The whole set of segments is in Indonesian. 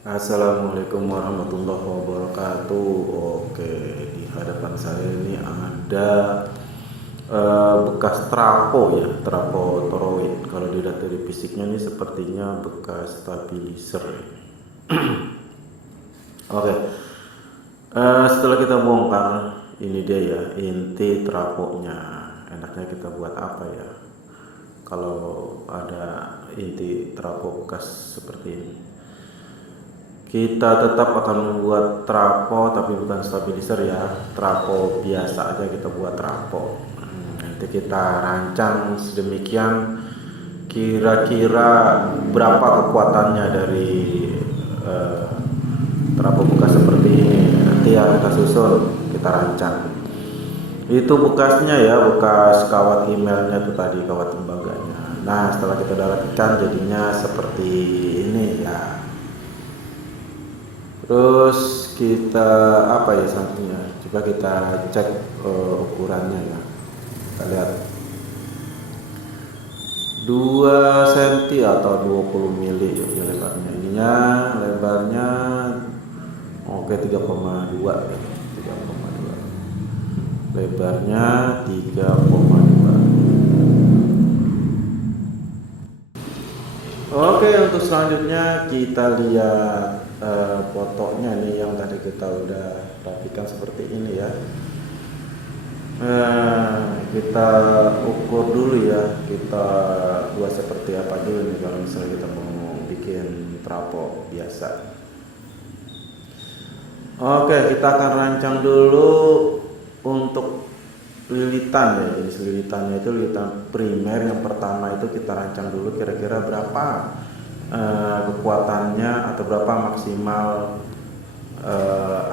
Assalamualaikum warahmatullahi wabarakatuh. Oke, di hadapan saya ini ada bekas trapo ya, trapo toroid. Kalau dilihat dari fisiknya ini sepertinya bekas stabilizer. Oke, setelah kita bongkar, ini dia ya inti traponya. Enaknya kita buat apa ya? Kalau ada inti trapo bekas seperti ini, kita tetap akan membuat trapo tapi bukan stabilizer ya, trapo biasa aja kita buat trapo. Nanti kita rancang sedemikian kira-kira berapa kekuatannya dari eh, trapo bekas seperti ini. Nanti yang kita susun, kita rancang. Itu bekasnya ya, bekas kawat emailnya itu tadi, kawat tembaganya. Nah, setelah kita dapatkan jadinya seperti ini ya. Terus kita apa ya sampingnya? Coba kita cek ukurannya ya. Kita lihat 2 cm atau 20 mili ya lebarnya. Ininya lebarnya oke 3,2 ya. 3,2. Lebarnya 3,2. Oke, untuk selanjutnya kita lihat fotonya nih yang tadi kita udah rapikan seperti ini ya. Kita ukur dulu ya, kita buat seperti apa dulu nih kalau misalnya kita mau bikin trapo biasa. Oke, kita akan rancang dulu untuk lilitan ya. Jadi lilitannya itu lilitan primer yang pertama itu kita rancang dulu kira-kira berapa kekuatannya atau berapa maksimal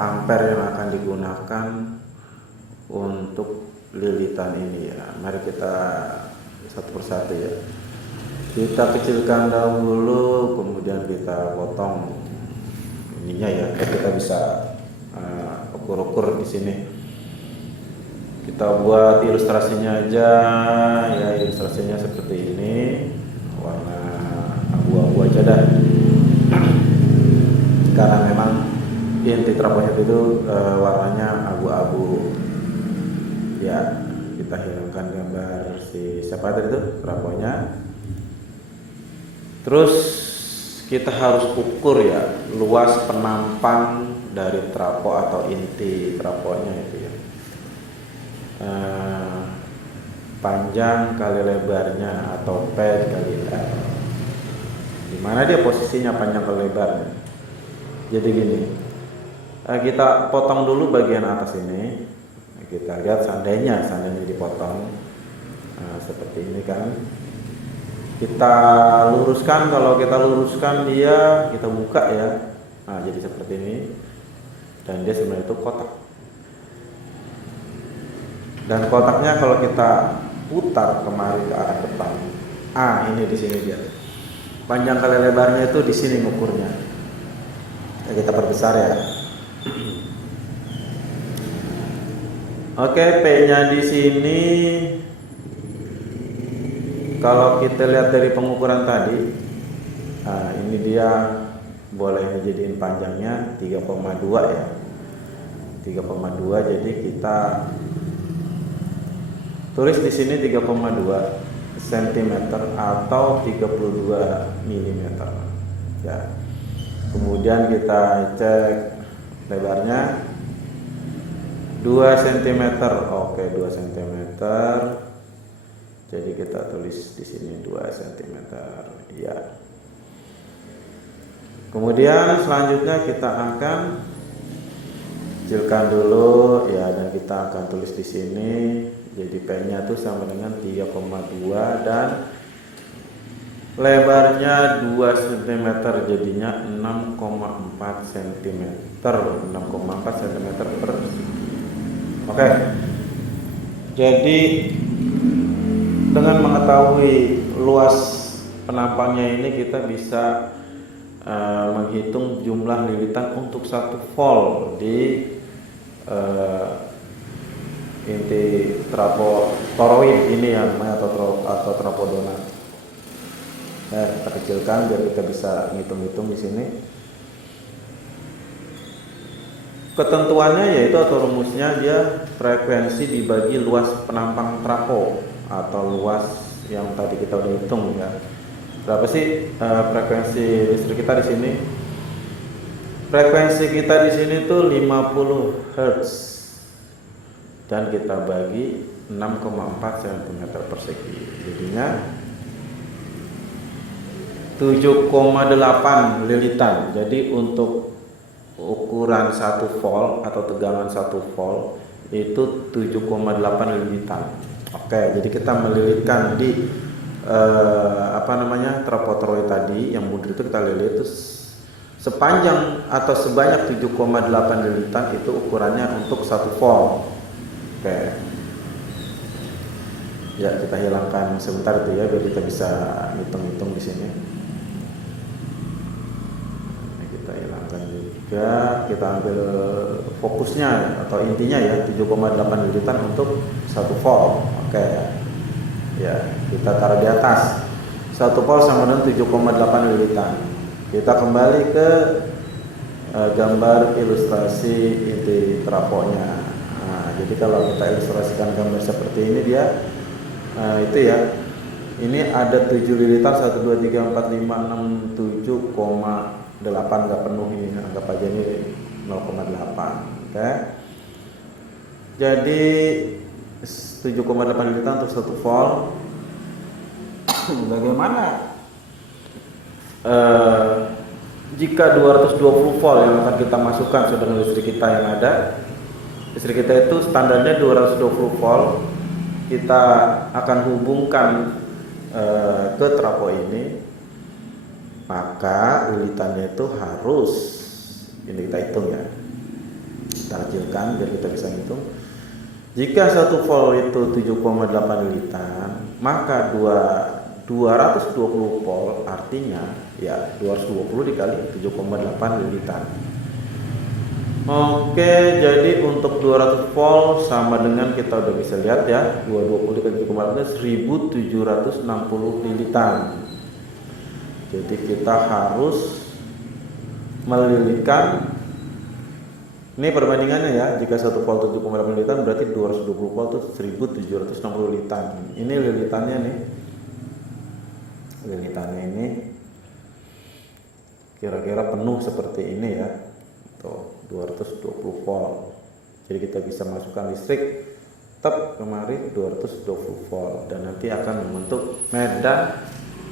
ampere yang akan digunakan untuk lilitan ini ya. Mari kita satu persatu ya. Kita kecilkan dahulu, kemudian kita potong ininya ya. Kita bisa ukur-ukur di sini. Kita buat ilustrasinya aja ya, ilustrasinya seperti ini, warna abu-abu aja dah. Karena memang inti traponya itu warnanya abu-abu. Ya, kita hilangkan gambar si siapa tadi itu traponya. Terus kita harus ukur ya luas penampang dari trapo atau inti traponya itu ya. Panjang kali lebarnya atau P kali L. Dimana dia posisinya panjang kali lebarnya? Jadi gini, kita potong dulu bagian atas ini. Kita lihat seandainya dipotong seperti ini kan. Kita luruskan, kalau kita luruskan dia, kita buka ya. Nah, jadi seperti ini. Dan dia sebenarnya itu kotak. Dan kotaknya kalau kita putar kemari ke arah depan, ini di sini dia. Panjang kali lebarnya itu di sini ngukurnya. Kita perbesar ya. Oke, P-nya di sini. Kalau kita lihat dari pengukuran tadi, ini dia boleh jadiin panjangnya 3,2 ya. 3,2, jadi kita tulis di sini 3,2 cm atau 32 mm ya. Kemudian kita cek lebarnya 2 cm. Oke, 2 cm. Jadi kita tulis di sini 2 cm ya. Kemudian selanjutnya kita akan kecilkan dulu ya, dan kita akan tulis di sini. Jadi P-nya itu sama dengan 3,2 dan lebarnya 2 cm, jadinya 6,4 cm. 6,4 cm per. Oke. Jadi dengan mengetahui luas penampangnya ini, kita bisa menghitung jumlah lilitan untuk satu volt di inti trapo toroid ini yang namanya atau trapo donat. Kita kecilkan biar kita bisa ngitung-ngitung di sini. Ketentuannya yaitu atau rumusnya dia frekuensi dibagi luas penampang trafo atau luas yang tadi kita udah hitung ya. Berapa sih frekuensi listrik kita di sini? Frekuensi kita di sini tuh 50 Hz dan kita bagi 6,4 cm persegi. Jadinya 7,8 lilitan. Jadi untuk ukuran 1 volt atau tegangan 1 volt itu 7,8 lilitan. Oke, jadi kita melilitkan di trafo tadi yang mundur itu kita lilit itu sepanjang atau sebanyak 7,8 lilitan itu ukurannya untuk 1 volt. Oke. Ya, kita hilangkan sebentar itu ya biar kita bisa hitung-hitung di sini. Kita hilangkan juga, kita ambil fokusnya atau intinya ya 7,8 lilitan untuk 1 volt. Oke. Ya, kita taruh di atas. 1 volt sama dengan 7,8 lilitan. Kita kembali ke gambar ilustrasi inti trafonya. Nah, jadi kalau kita ilustrasikan gambar seperti ini dia itu ya. Ini ada 7 lilitan 1 2 3 4 5 6 7,8 enggak penuh ini. Anggap aja ini 0,8. Oke. Jadi 7,8 lilitan untuk 1 volt. Bagaimana jika 220 volt yang akan kita masukkan sudah dengan listrik kita yang ada? Listrik kita itu standarnya 220 volt. Kita akan hubungkan ke trafo ini, maka lilitannya itu harus, ini kita hitung ya, kita kecilkan biar kita bisa hitung. Jika 1 volt itu 7,8 lilitan, maka 220 volt artinya ya 220 dikali 7,8 lilitan. Oke, jadi untuk 200 volt sama dengan kita udah bisa lihat ya, 220 dikali 7,8 1760 lilitan. Jadi kita harus melilitkan, ini perbandingannya ya, jika 1 volt 7,8 lilitan berarti 220 volt itu 1760 lilitan. Ini lilitannya nih. Lilitannya ini kira-kira penuh seperti ini ya. Tuh, 220 volt. Jadi kita bisa masukkan listrik tetap kemari 220 volt dan nanti akan membentuk medan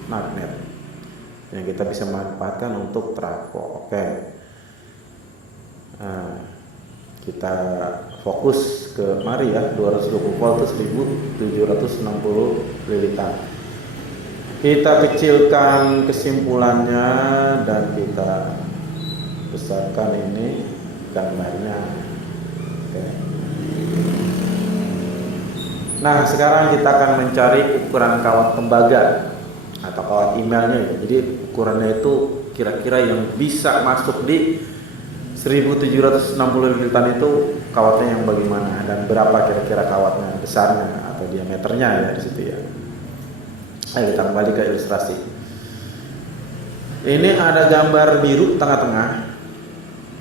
magnet yang kita bisa manfaatkan untuk trafo. Oke. Nah, kita fokus ke mari ya, 220 volt itu 1760 lilitan. Kita kecilkan kesimpulannya dan kita besarkan ini gambarnya. Oke. Nah, sekarang kita akan mencari ukuran kawat tembaga atau kawat emailnya ya. Jadi ukurannya itu kira-kira yang bisa masuk di 1760 lilitan itu kawatnya yang bagaimana dan berapa kira-kira kawatnya, besarnya atau diameternya ya di situ ya. Ayo kita kembali ke ilustrasi. Ini ada gambar biru tengah-tengah.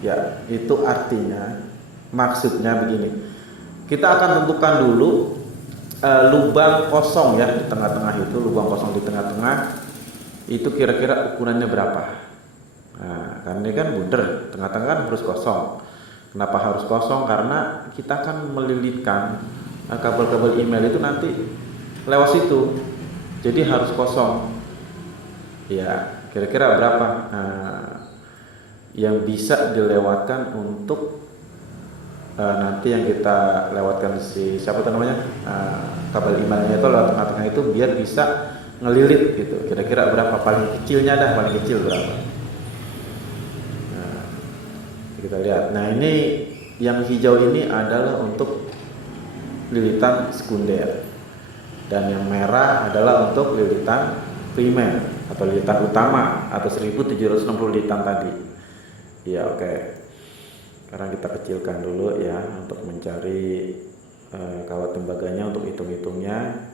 Ya, itu artinya maksudnya begini. Kita akan tentukan dulu lubang kosong ya di tengah-tengah itu, lubang kosong di tengah-tengah itu kira-kira ukurannya berapa. Nah, karena ini kan bundar, tengah-tengah kan harus kosong. Kenapa harus kosong? Karena kita akan melilitkan kabel-kabel email itu nanti lewat situ. Jadi harus kosong. Ya, kira-kira berapa yang bisa dilewatkan untuk nanti yang kita lewatkan si siapa itu namanya kabel emailnya itu lewat tengah-tengah itu biar bisa ngelilit gitu. Kira-kira berapa, paling kecilnya dah, paling kecil berapa. Nah, kita lihat. Nah, ini yang hijau ini adalah untuk lilitan sekunder dan yang merah adalah untuk lilitan primer atau lilitan utama atau 1760 lilitan tadi. Ya, oke. Sekarang kita kecilkan dulu ya untuk mencari kawat tembaganya, untuk hitung-hitungnya.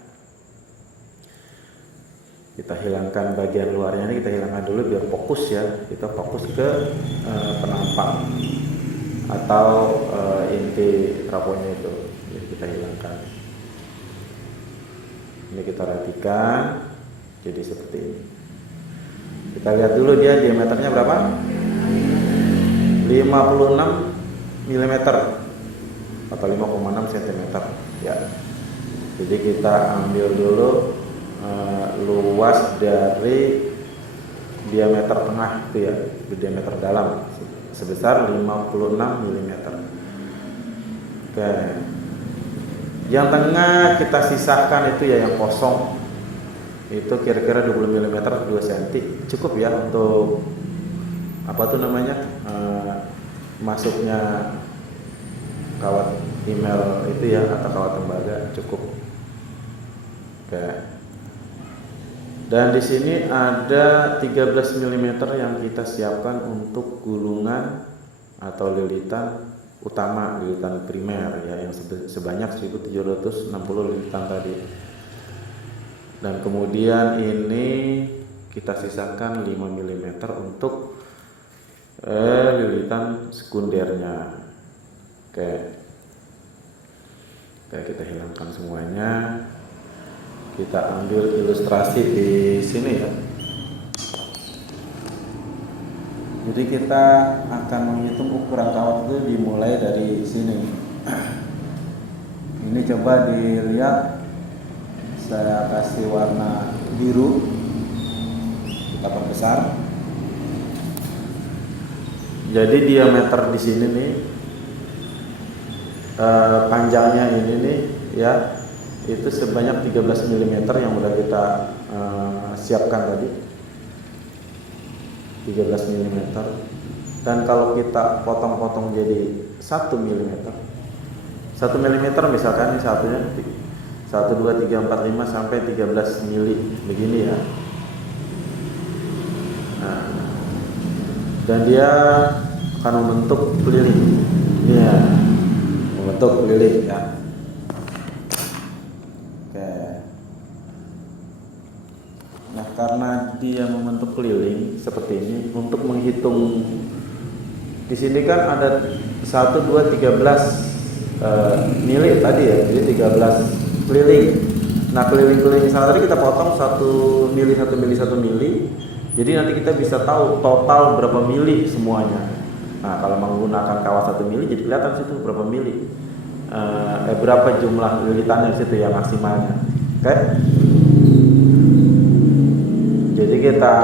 Kita hilangkan bagian luarnya ini, kita hilangkan dulu biar fokus ya. Kita fokus ke penampang atau inti trafonya itu. Jadi kita hilangkan. Ini kita rapikan jadi seperti ini. Kita lihat dulu dia diameternya berapa? 56 mm atau 5,6 cm ya. Jadi kita ambil dulu luas dari diameter tengah itu ya, diameter dalam sebesar 56 mm. Oke. Yang tengah kita sisakan itu ya yang kosong. Itu kira-kira 20 mm 2 cm. Cukup ya untuk apa tuh namanya? Masuknya kawat email itu ya atau kawat tembaga cukup. Oke. Dan di sini ada 13 mm yang kita siapkan untuk gulungan atau lilitan utama, lilitan primer ya, yang sebanyak 1760 lilitan tadi. Dan kemudian ini kita sisakan 5 mm untuk lilitan sekundernya. Oke, kita hilangkan semuanya. Kita ambil ilustrasi di sini ya. Jadi kita akan menghitung ukuran kawat itu dimulai dari sini. Ini coba dilihat, saya kasih warna biru, kita perbesar. Jadi diameter di sini nih, panjangnya ini nih ya, itu sebanyak 13 mm yang udah kita siapkan tadi, 13 mm. Dan kalau kita potong-potong jadi 1 mm, 1 mm misalkan ini satunya 1, 2, 3, 4, 5 sampai 13 mili begini ya. Nah, dan dia akan membentuk keliling ya, membentuk keliling ya. Oke. Nah, karena dia membentuk keliling seperti ini, untuk menghitung di sini kan ada 1, 2, 13 mili tadi ya, jadi 13 keliling. Nah, keliling-keliling sana tadi kita potong 1 mili, 1 mili, 1 mili. Jadi nanti kita bisa tahu total berapa mili semuanya. Nah, kalau menggunakan kawat 1 mili jadi kelihatan situ berapa mili. Berapa jumlah lilitannya di situ ya maksimalnya. Oke. Jadi kita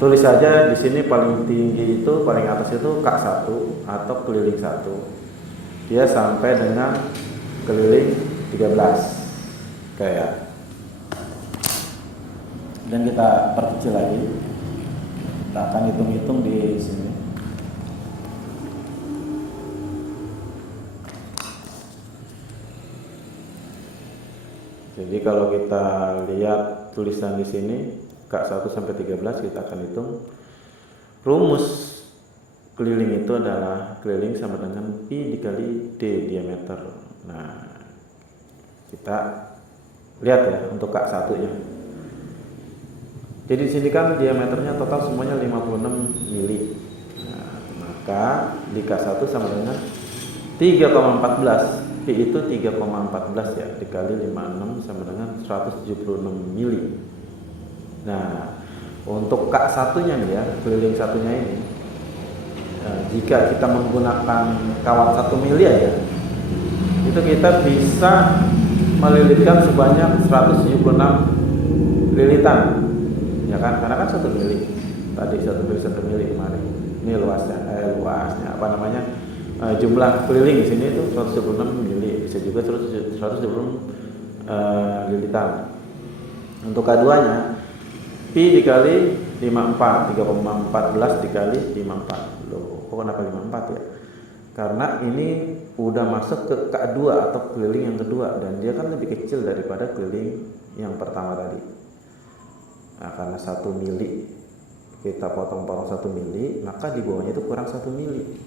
tulis saja di sini paling tinggi itu, paling atas itu K1 atau keliling 1. Dia sampai dengan keliling 13. Kayak. Dan kita perkecil lagi. Kita akan hitung-hitung di sini. Jadi kalau kita lihat tulisan di sini K1 sampai 13, kita akan hitung. Rumus keliling itu adalah keliling sama dengan pi dikali d diameter. Nah, kita lihat ya untuk K1-nya. Jadi di sini kan diameternya total semuanya 56 mili. Nah, maka di K1 sama dengan 3,14. Pi itu 3,14 ya, dikali 56 sama dengan 176 mili. Nah, untuk K1-nya nih ya, keliling satunya ini, jika kita menggunakan kawat 1 mili ya, itu kita bisa melilitkan sebanyak 176 lilitan. Ya kan, karena kan 1 mili tadi, 1 mili kemarin. Ini luasnya apa namanya, jumlah keliling di sini itu 176 mili, bisa juga 176 lilitan. Untuk K2-nya pi dikali 54, 3,14 dikali 54. Loh, kok kenapa 54 ya? Karena ini udah masuk ke K2 atau keliling yang kedua, dan dia kan lebih kecil daripada keliling yang pertama tadi. Nah, karena 1 mili kita potong-potong 1 mili, maka di bawahnya itu kurang 1 mili.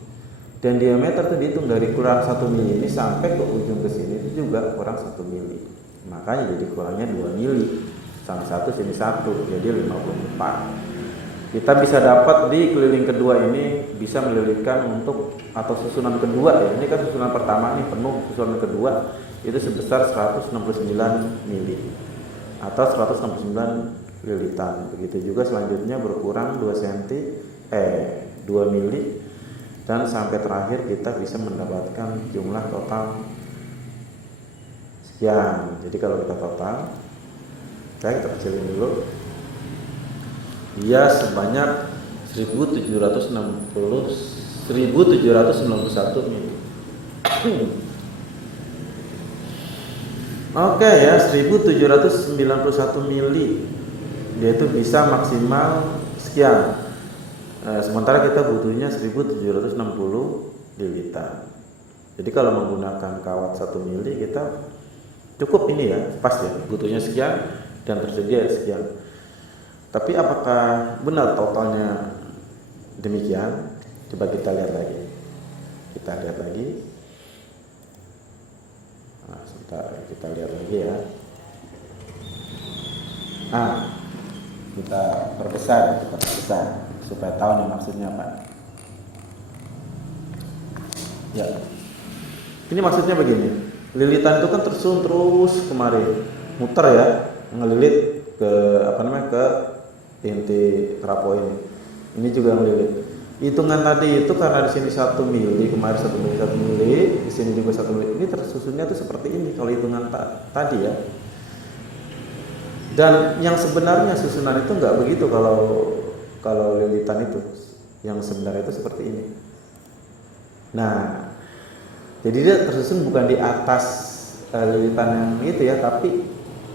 Dan diameter itu dihitung dari kurang 1 mili ini sampai ke ujung ke sini itu juga kurang 1 mili. Makanya jadi kurangnya 2 mili. Sama 1 sini 1, jadi 54. kita bisa dapat di keliling kedua ini bisa melilitkan untuk atau susunan kedua ya. Ini kan susunan pertama nih penuh, susunan kedua itu sebesar 169 mili atau 169 lilitan. Begitu juga selanjutnya berkurang 2 cm 2 mili dan sampai terakhir kita bisa mendapatkan jumlah total sekian. Jadi kalau kita total, kita kecilin dulu, dia sebanyak 1791 mili. Oke ya, 1791 mili dia itu bisa maksimal sekian. Sementara kita butuhnya 1760 lilitan. Jadi kalau menggunakan kawat 1 mili kita cukup ini ya, pas ya, butuhnya sekian dan tersedia sekian. Tapi apakah benar totalnya demikian? Coba kita lihat lagi. Nah, sebentar kita lihat lagi ya. Kita perbesar supaya tahu nih maksudnya apa. Ya, ini maksudnya begini. Lilitan itu kan tersusun terus kemari, muter ya, ngelilit ke ke inti trapo ini. Ini juga ngelilit. Hitungan tadi itu karena di sini 1 mili, kemarin 1 mili, di sini juga 1 mili. Ini tersusunnya tuh seperti ini kalau hitungan tadi ya. Dan yang sebenarnya susunan itu nggak begitu kalau lilitan itu. Yang sebenarnya itu seperti ini. Nah, jadi dia tersusun bukan di atas lilitan yang itu ya, tapi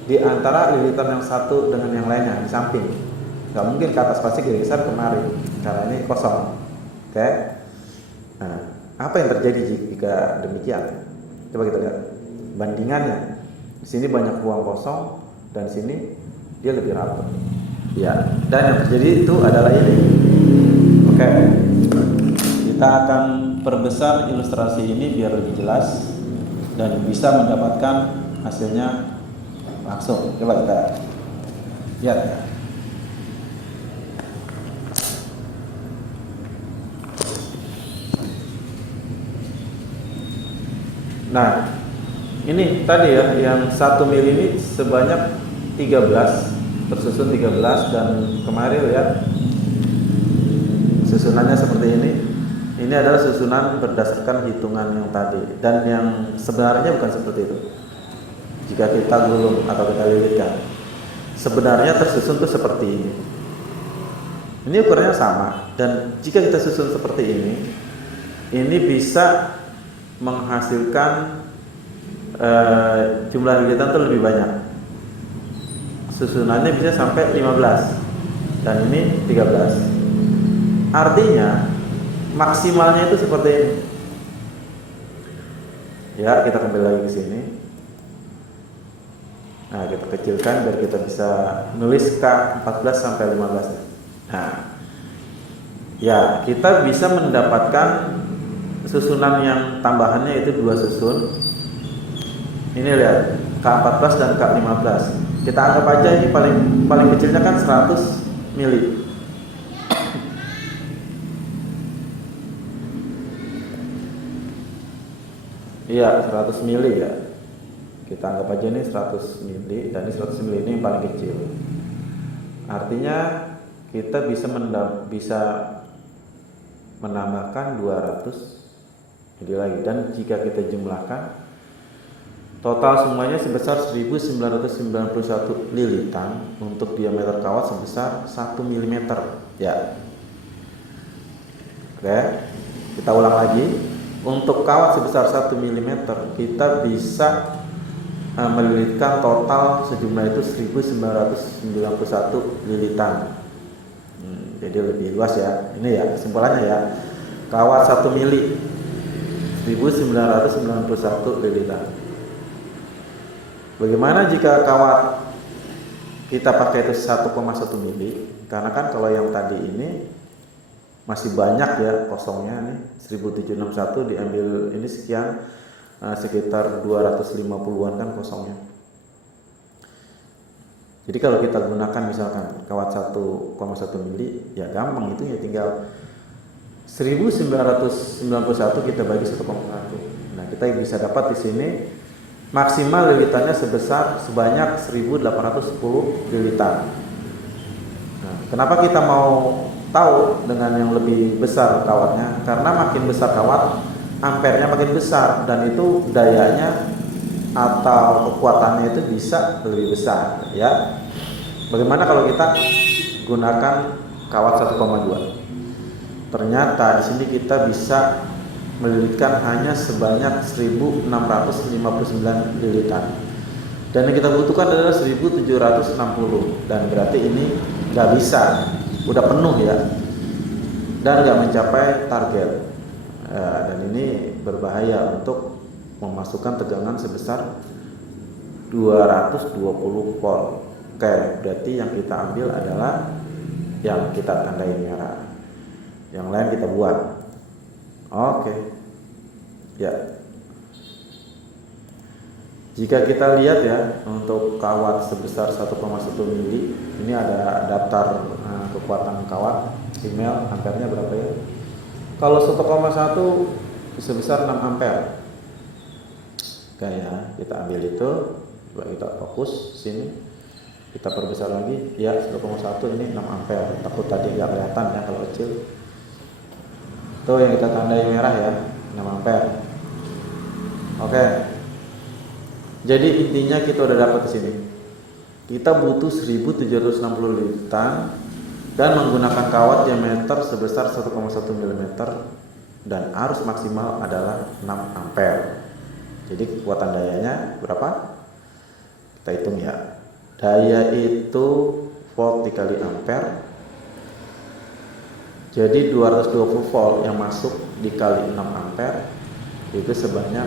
di antara lilitan yang satu dengan yang lainnya di samping. Nggak mungkin ke atas, pasti geser kemari karena ini kosong. Oke. Nah, apa yang terjadi jika demikian? Coba kita lihat bandingannya. Di sini banyak ruang kosong dan di sini dia lebih rapat. Ya, dan yang terjadi itu adalah ini. Oke. Kita akan perbesar ilustrasi ini biar lebih jelas dan bisa mendapatkan hasilnya langsung. Coba kita lihat. Nah, ini tadi ya, yang 1 mili ini sebanyak 13, tersusun 13, dan kemarin lihat susunannya seperti ini. Ini adalah susunan berdasarkan hitungan yang tadi, dan yang sebenarnya bukan seperti itu. Jika kita gulung atau kita lilitkan, sebenarnya tersusun tuh seperti ini. Ini ukurannya sama, dan jika kita susun seperti ini bisa menghasilkan jumlah lilitan itu lebih banyak. Susunannya bisa sampai 15 dan ini 13. Artinya maksimalnya itu seperti ini. Ya, kita kembali lagi ke sini. Nah, kita kecilkan biar kita bisa nulis K14 sampai 15. Nah, ya, kita bisa mendapatkan susunan yang tambahannya itu 2 susun. Ini lihat, K14 dan K15. Kita anggap aja ini paling kecilnya kan 100 mili. Iya, 100 mili ya. Kita anggap aja ini 100 mili dan ini 100 mili, ini yang paling kecil. Artinya kita bisa menambahkan 200 mili lagi, dan jika kita jumlahkan total semuanya sebesar 1991 lilitan untuk diameter kawat sebesar 1 mm ya. Oke, kita ulang lagi. Untuk kawat sebesar 1 mm kita bisa melilitkan total sejumlah itu 1991 lilitan. Jadi lebih luas ya. Ini ya kesimpulannya ya. Kawat 1 mili 1991 lilitan. Bagaimana jika kawat kita pakai itu 1,1 mili? Karena kan kalau yang tadi ini masih banyak ya kosongnya nih, 1761 diambil ini sekian, sekitar 250-an kan kosongnya. Jadi kalau kita gunakan misalkan kawat 1,1 mili, ya gampang itu ya, tinggal 1991 kita bagi 1,1. Nah, kita bisa dapat di sini maksimal lilitannya sebanyak 1810 lilitan. Nah, kenapa kita mau tahu dengan yang lebih besar kawatnya? Karena makin besar kawat, ampernya makin besar, dan itu dayanya atau kekuatannya itu bisa lebih besar, ya. Bagaimana kalau kita gunakan kawat 1,2? Ternyata di sini kita bisa melilitkan hanya sebanyak 1659 lilitan. Dan yang kita butuhkan adalah 1760, dan berarti ini nggak bisa, udah penuh ya, dan nggak mencapai target. Dan ini berbahaya untuk memasukkan tegangan sebesar 220 volt. Oke, berarti yang kita ambil adalah yang kita tandai merah, yang lain kita buat. Oke, ya. Jika kita lihat ya, untuk kawat sebesar 1,1 mili, ini ada daftar kekuatan kawat, email, ampernya berapa ya? Kalau 1,1 sebesar 6 ampere. Oke ya, kita ambil itu, coba kita fokus sini, kita perbesar lagi, ya 1,1 ini 6 ampere. Takut tadi nggak kelihatan ya kalau kecil. Itu yang kita tandai merah ya, 6 ampere. Oke. Jadi intinya kita udah dapat di sini. Kita butuh 1760 lilitan dan menggunakan kawat diameter sebesar 1,1 mm dan arus maksimal adalah 6 ampere. Jadi kekuatan dayanya berapa? Kita hitung ya. Daya itu volt dikali ampere. Jadi 220 volt yang masuk dikali 6 ampere itu sebanyak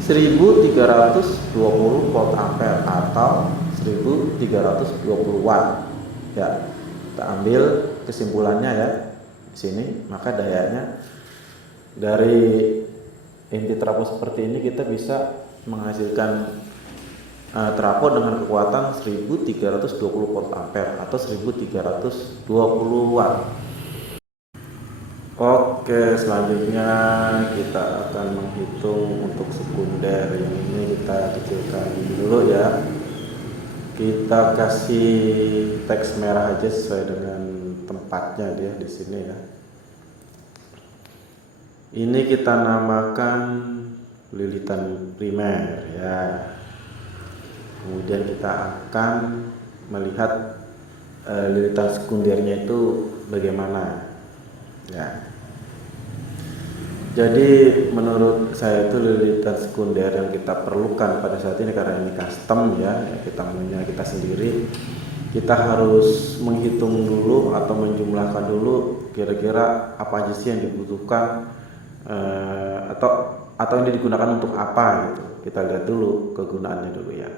1320 volt ampere atau 1320 watt. Ya, kita ambil kesimpulannya ya di sini. Maka dayanya dari inti trafo seperti ini kita bisa menghasilkan trafo dengan kekuatan 1320 volt ampere atau 1320 watt. Oke, selanjutnya kita akan menghitung untuk sekunder. Yang ini kita kecilkan dulu ya. Kita kasih teks merah aja sesuai dengan tempatnya dia di sini ya. Ini kita namakan lilitan primer ya. Kemudian kita akan melihat lilitan sekundernya itu bagaimana ya. Jadi menurut saya itu lilitan sekunder yang kita perlukan pada saat ini, karena ini custom ya, kita punya kita sendiri. Kita harus menghitung dulu atau menjumlahkan dulu kira-kira apa aja sih yang dibutuhkan, atau ini digunakan untuk apa gitu. Kita lihat dulu kegunaannya dulu ya.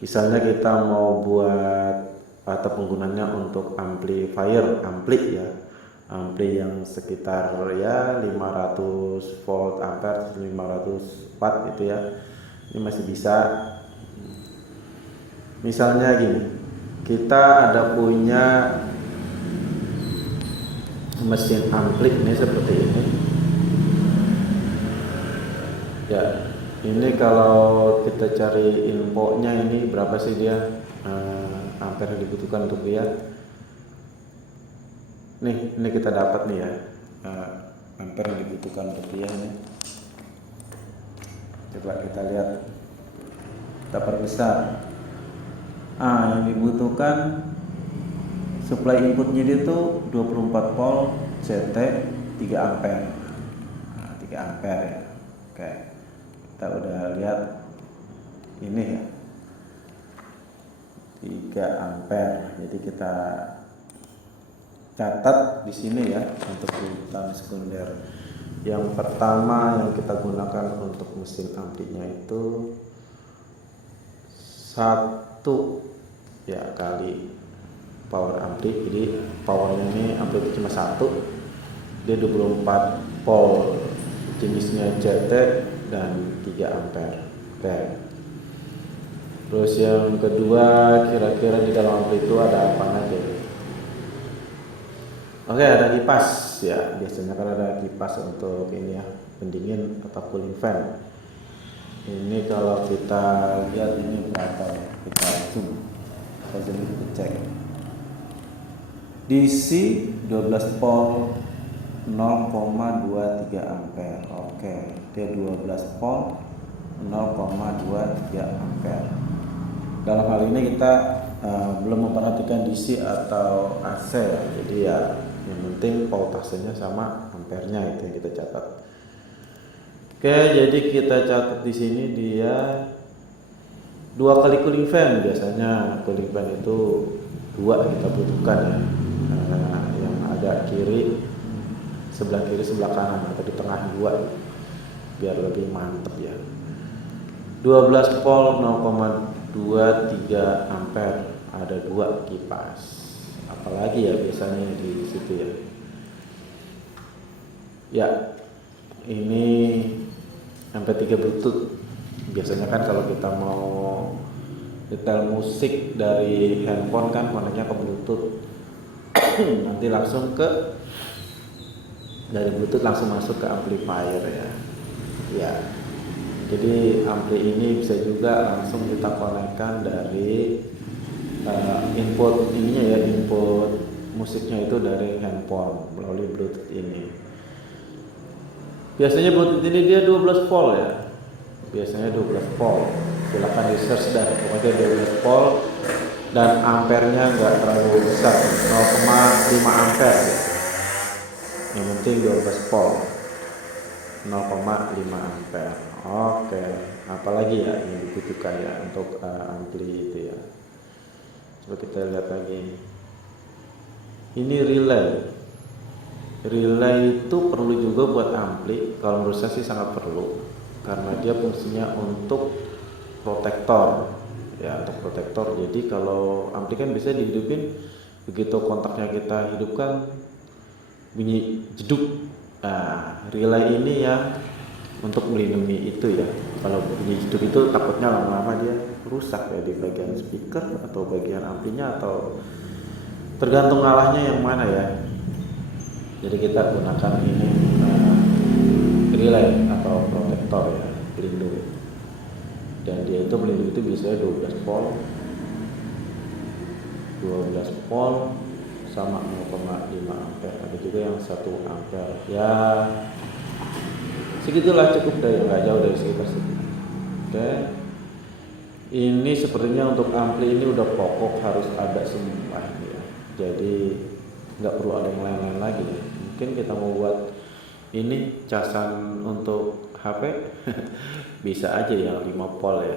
Misalnya kita mau buat atau penggunaannya untuk amplifier, ampli ya. Ampli yang sekitar ya 500 volt ampere, 500 watt gitu ya. Ini masih bisa. Misalnya gini, kita ada punya mesin ampli ini seperti ini ya. Ini kalau kita cari infonya, ini berapa sih dia ampere yang dibutuhkan untuk dia. Nih, ini kita dapat nih ya, ampere yang dibutuhkan untuk dia nih. Coba kita lihat, kita perbesar. Yang dibutuhkan supply inputnya itu 24 volt CT 3 ampere. 3 ampere ya. Oke. Kita udah lihat ini ya. 3 ampere. Jadi kita catat di sini ya untuk lilitan sekunder. Yang pertama yang kita gunakan untuk mesin amplinya itu 1 ya kali power ampli. Jadi powernya ini ampli itu cuma 1, dia 24 volt, jenisnya CT dan 3 ampere. Oke. Terus yang kedua, kira-kira di dalam ampli itu ada apa aja? Oke, ada kipas ya. Biasanya kan ada kipas untuk ini ya, pendingin atau cooling fan. Ini kalau kita lihat ini berapa ya? Kita zoom. Kita cek. DC 12 volt 0,23 ampere. Oke, dia 12 volt 0,23 ampere. Dalam hal ini kita belum memperhatikan DC atau AC ya. Jadi ya yang penting voltasenya sama ampernya itu yang kita catat. Oke, jadi kita catat di sini dia 2 kali cooling fan. Biasanya cooling fan itu 2 kita butuhkan ya. Yang agak kiri sebelah kiri sebelah kanan atau di tengah 2 biar lebih mantep ya. 12 volt 0,23 ampere, ada 2 kipas. Apalagi ya biasanya di situ ya. Ya, ini MP3 Bluetooth. Biasanya kan kalau kita mau detail musik dari handphone kan koneknya ke Bluetooth. Nanti langsung dari Bluetooth langsung masuk ke amplifier ya. Ya. Jadi ampli ini bisa juga langsung kita konekkan dari input ininya ya, input musiknya itu dari handphone melalui Bluetooth ini. Biasanya Bluetooth ini dia 12 volt ya. Biasanya 12 volt. Silakan di search dah, pokoknya 12 volt dan ampernya nggak terlalu besar, 0,5 ampere ya. Yang penting 12 volt 0,5 ampere. Oke, apalagi ya yang dibutuhkan ya untuk ampli itu ya. Coba kita lihat lagi. Ini relay. Relay itu perlu juga buat ampli. Kalau menurut saya sih sangat perlu, karena dia fungsinya untuk protektor ya, untuk protektor. Jadi kalau ampli kan bisa dihidupin, begitu kontaknya kita hidupkan bunyi jeduk. Nah, relay ini ya untuk melindungi itu ya. Kalau bunyi jeduk itu takutnya lama-lama dia rusak ya di bagian speaker atau bagian amplinya, atau tergantung ngalahnya yang mana ya. Jadi kita gunakan ini relay atau protektor ya, pelindung. Dan dia itu melindungi itu biasanya 12 volt 12 volt sama 0,5 ampere. Ada juga yang 1 ampere ya, segitulah cukup deh, nggak jauh dari sekitar situ. Oke, ini sepertinya untuk ampli ini udah pokok, harus ada semua ya. Jadi nggak perlu ada yang lain-lain lagi ya. Mungkin kita mau buat ini casan untuk HP bisa aja yang 5 volt ya.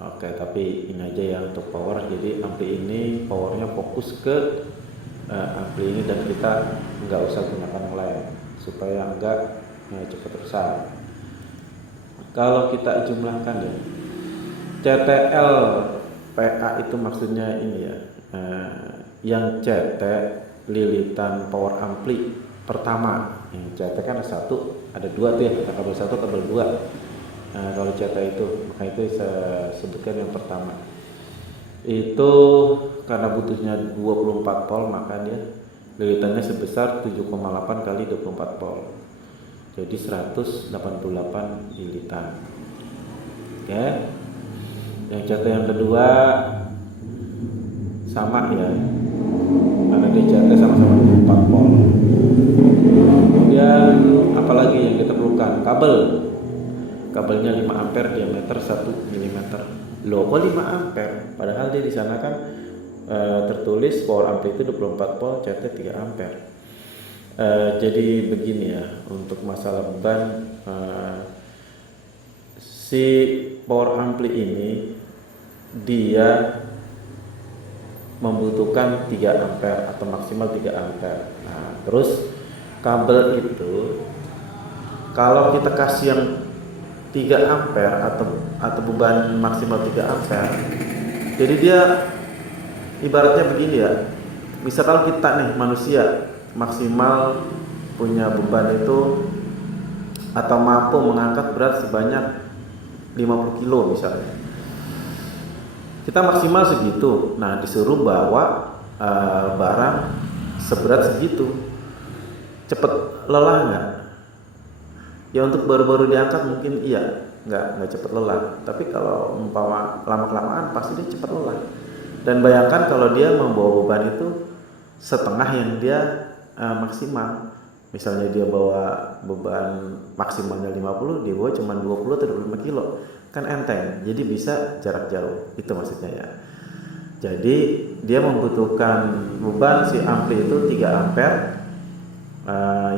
Oke, tapi ini aja ya untuk power. Jadi ampli ini powernya fokus ke ampli ini, dan kita nggak usah gunakan yang lain supaya enggak cepat rusak. Kalau kita jumlahkan ya, CTL PA itu maksudnya ini ya, yang CT lilitan power ampli pertama. Yang CT kan ada 1, ada 2 tuh ya, kabel 1 kabel 2. Kalau CT itu, maka itu saya sebutkan yang pertama. Itu karena butuhnya 24 volt, maka dia lilitannya sebesar 7,8 kali 24 volt. Jadi 188 lilitan. Oke. Yang CT yang kedua sama ya, karena di CT sama-sama 24 volt. Kemudian apalagi yang kita perlukan? Kabelnya 5 ampere, diameter 1 mm. Loh, kok 5 ampere? Padahal dia di sana kan tertulis power ampli itu 24 volt, CT 3 ampere. Jadi begini ya, untuk masalah beban, si power ampli ini dia membutuhkan 3 ampere atau maksimal 3 ampere. Nah, terus kabel itu kalau kita kasih yang 3 ampere atau beban maksimal 3 ampere, jadi dia ibaratnya begini ya. Misal kalau kita nih manusia maksimal punya beban itu atau mampu mengangkat berat sebanyak 50 kilo misalnya. kita maksimal segitu. Nah, disuruh bawa barang seberat segitu, cepet lelah nggak? Ya untuk baru-baru diangkat mungkin iya, nggak cepet lelah. Tapi kalau umpama lama-kelamaan pasti dia cepet lelah. Dan bayangkan kalau dia membawa beban itu setengah yang dia maksimal. Misalnya dia bawa beban maksimalnya 50, dia bawa cuma 20 atau 25 kilo. Kan enteng, jadi bisa jarak jauh. Itu maksudnya ya. Jadi dia membutuhkan beban si ampli itu 3 ampere.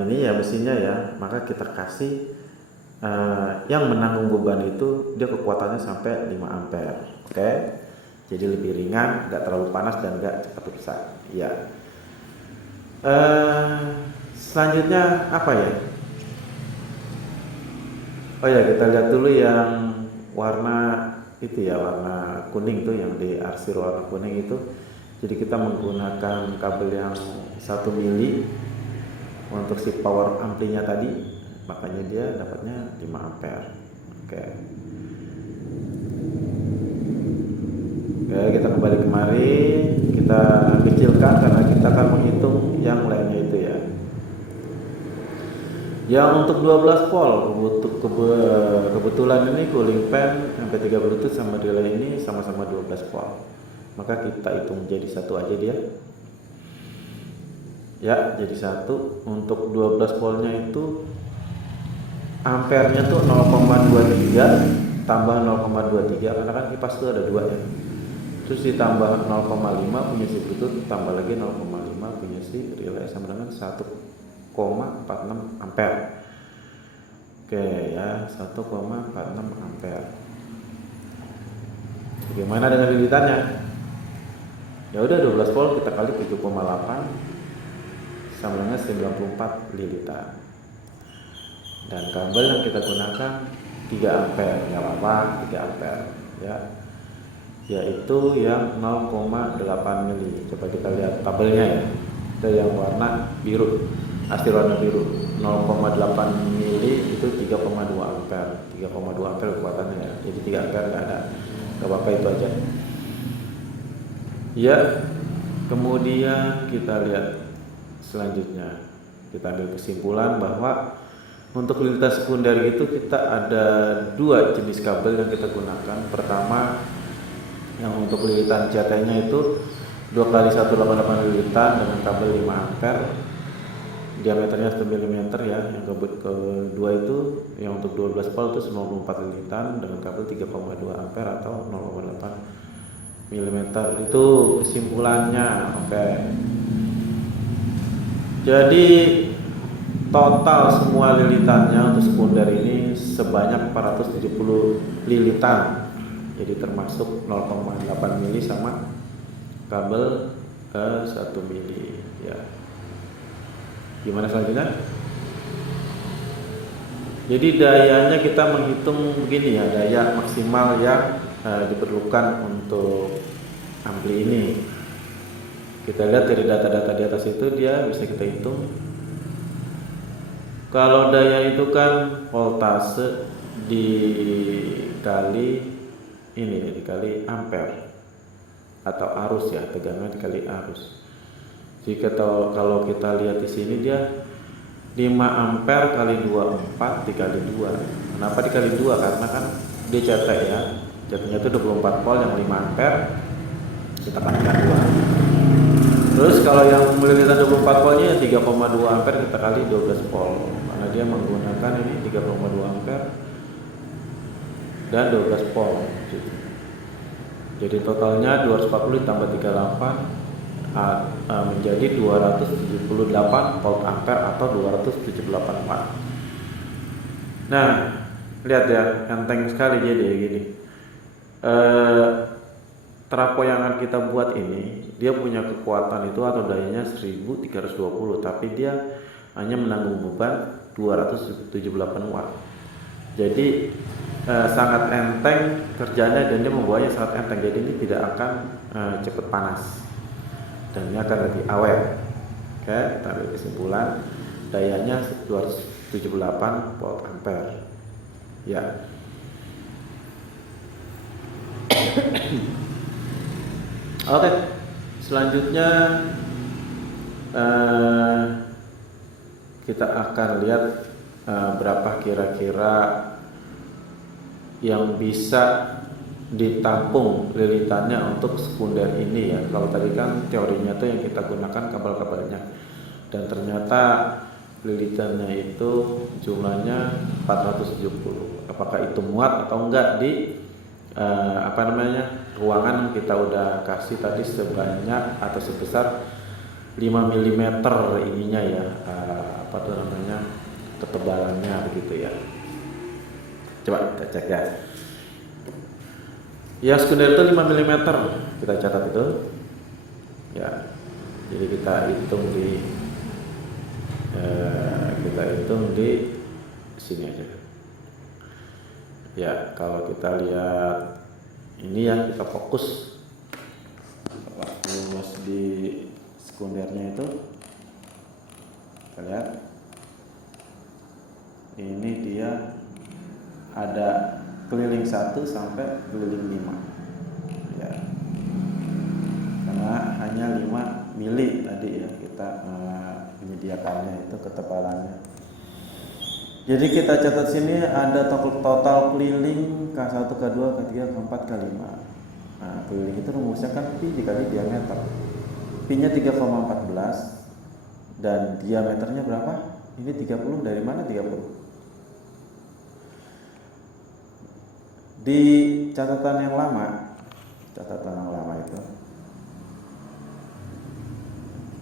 Ini ya mesinnya ya, maka kita kasih yang menanggung beban itu dia kekuatannya sampai 5 ampere. Oke. Jadi lebih ringan, nggak terlalu panas dan nggak cepat rusak. Ya. Selanjutnya apa ya? Oh ya, kita lihat dulu yang warna itu ya, warna kuning tuh, yang di arsir warna kuning itu. Jadi kita menggunakan kabel yang 1 mili untuk si power amplinya tadi, makanya dia dapatnya 5 ampere. Oke. Oke, kita kembali kemari, kita kecilkan karena kita akan menghitung yang lainnya itu ya. Yang untuk 12 volt kebetulan ini cooling fan MP3 Bluetooth sama relay ini sama-sama 12 volt. Maka kita hitung jadi satu aja dia. Ya, jadi satu. Untuk 12 voltnya itu ampernya tuh 0,23 tambah 0,23 karena kan kipas itu ada 2 ya. Terus ditambah 0,5 punya si Bluetooth, tambah lagi 0,5 punya si relay sama dengan 1,46 ampere. Oke ya, 1,46 ampere. Bagaimana dengan lilitannya? Ya udah 12 volt kita kali 7,8 sama dengan 94 lilitan. Dan kabel yang kita gunakan 3 ampere, nggak apa-apa 3 ampere ya. Yaitu yang 0,8 mili. Coba kita lihat tabelnya ya. Itu yang warna biru, asli warna biru. 0,8 mili itu 3,2 ampere. 3,2 ampere kekuatannya ya. Jadi 3 ampere nggak ada. Gak apa-apa, itu aja. Ya. Kemudian kita lihat selanjutnya. Kita ambil kesimpulan bahwa untuk lilitan sekunder itu kita ada 2 jenis kabel yang kita gunakan. Pertama, yang untuk lilitan CT-nya itu 2 kali 188 lilitan dengan kabel 5 ampere, diameternya 1 mm ya. Yang kedua itu yang untuk 12 volt itu 94 lilitan dengan kabel 3,2 ampere atau 0,8 mm. Itu kesimpulannya. Oke. Jadi total semua lilitannya untuk sekunder ini sebanyak 470 lilitan. Jadi termasuk 0,8 mili sama kabel 1 mili ya. Gimana selanjutnya? Jadi dayanya kita menghitung begini ya, daya maksimal yang diperlukan untuk ampli ini. Kita lihat dari data-data di atas itu, dia bisa kita hitung. Kalau daya itu kan voltase dikali ini, dikali ampere atau arus ya, tegangan dikali arus. Jika kalau kita lihat di sini dia 5 ampere kali 24 dikali 2. Kenapa dikali 2? Karena kan dia CT ya. CT-nya itu 24 volt, yang 5 ampere kita kalikan 2. Terus kalau yang lilitan 24 voltnya 3,2 ampere kita kali 12 volt. Karena dia menggunakan ini 3,2 ampere dan 12 volt. Jadi totalnya 240 ditambah 38 menjadi 278 volt ampere atau 278 watt. Nah, lihat ya, enteng sekali jadi gini. Trafo yang akan kita buat ini, dia punya kekuatan itu atau dayanya 1320, tapi dia hanya menanggung beban 278 watt. Jadi sangat enteng kerjanya dan dia membawanya sangat enteng. Jadi ini tidak akan cepat panas dan ini akan lebih awet. Oke, kita ambil kesimpulan dayanya 278 volt ampere. Ya. Oke, selanjutnya eh, kita akan lihat berapa kira-kira yang bisa ditampung lilitannya untuk sekunder ini ya. Kalau tadi kan teorinya tuh yang kita gunakan kabel-kabelnya, dan ternyata lilitannya itu jumlahnya 470. Apakah itu muat atau enggak di ruangan kita udah kasih tadi sebanyak atau sebesar 5 mm ininya ya, ketebalannya begitu ya. Coba kita cek ya. Yang sekunder itu 5 mm, kita catat itu ya. Jadi kita hitung di sini aja ya. Kalau kita lihat ini ya, kita fokus rumus di sekundernya itu, kita lihat ini dia ada keliling 1 sampai keliling 5 ya, karena hanya 5 mili tadi ya kita menyediakannya itu ketebalannya. Jadi kita catat sini ada total keliling K1, K2, K3, K4, K5. Nah, keliling itu rumusnya kan pi dikali diameter. Pi-nya 3,14 dan diameternya berapa? Ini 30, dari mana 30? Di catatan yang lama itu